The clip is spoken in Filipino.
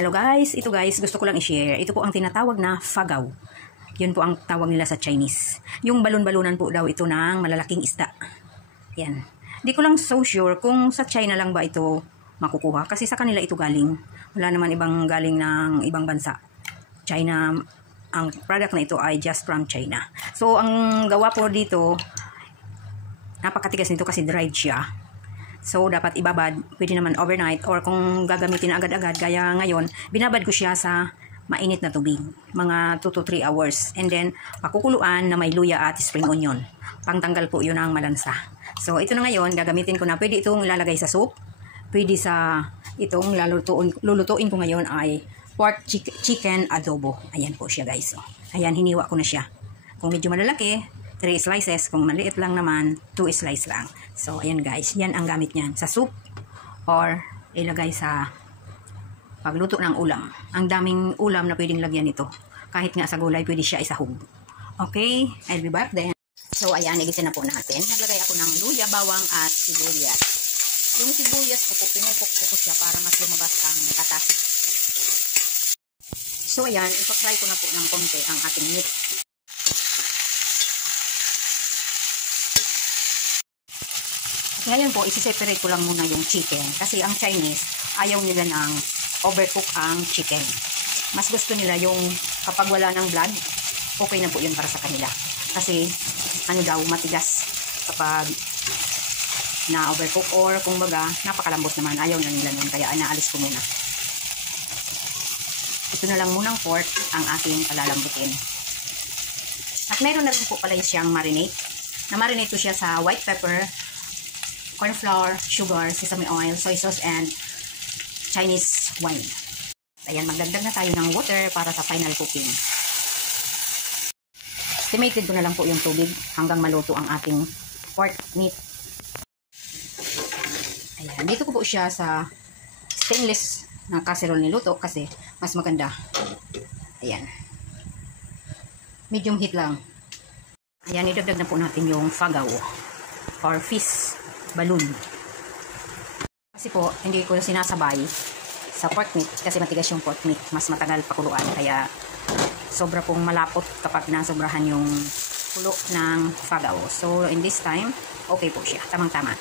Hello guys, ito guys, gusto ko lang i-share. Ito po ang tinatawag na fagaw. Yun po ang tawag nila sa Chinese. Yung balon-balunan po daw ito ng malalaking isda. Yan. Di ko lang so sure kung sa China lang ba ito makukuha. Kasi sa kanila ito galing. Wala naman ibang galing ng ibang bansa. China, ang product na ito ay just from China. So, ang gawa po dito, napakatigas nito kasi dried siya. So, dapat ibabad. Pwede naman overnight or kung gagamitin na agad-agad. Kaya ngayon, binabad ko siya sa mainit na tubig. Mga 2 to 3 hours. And then, pakukuluan na may luya at spring onion. Pangtanggal po yun ang malansa. So, ito na ngayon, gagamitin ko na. Pwede itong ilalagay sa soup. Pwede sa itong lulutuin ko ngayon ay pork chicken adobo. Ayan po siya guys. So, ayan, hiniwa ko na siya. Kung medyo malalaki, 3 slices. Kung maliit lang naman, 2 slices lang. So, ayan guys. Yan ang gamit niyan. Sa soup or ilagay sa pagluto ng ulam. Ang daming ulam na pwedeng lagyan nito. Kahit nga sa gulay, pwede siya isahog. Okay? I'll be back then. So, ayan. Igisin na po natin. Naglagay ako ng luya, bawang at sibuyas. Yung sibuyas ko po, pinupok ko siya para mas lumabas ang katas. So, ayan. Ipapry ko na po ng konti ang ating meat. Ngayon po, isi-separate ko lang muna yung chicken. Kasi ang Chinese, ayaw nila ng overcook ang chicken. Mas gusto nila yung kapag wala ng blood, okay na po yun para sa kanila. Kasi, ano daw, matigas kapag na-overcook or kung baga, napakalambot naman. Ayaw na nila nun, kaya naalis ko muna. Ito na lang munang pork ang aking palalambutin. At meron na rin po pala siyang marinate. Na-marinate ko siya sa white pepper, corn flour, sugar, sesame oil, soy sauce, and Chinese wine. Ayan, magdagdag na tayo ng water para sa final cooking. Estimated ko na lang po yung tubig hanggang maluto ang ating pork meat. Ayan, dito ko po siya sa stainless na casserole niluto kasi mas maganda. Ayan. Medium heat lang. Ayan, idagdag na po natin yung fagaw or fish balloon. Kasi po, hindi ko sinasabay sa pork meat kasi matigas yung pork meat. Mas matagal pakuluan. Kaya sobra pong malapot kapag nasobrahan yung kulo ng fagaw. So, in this time, okay po siya. Tamang-tama.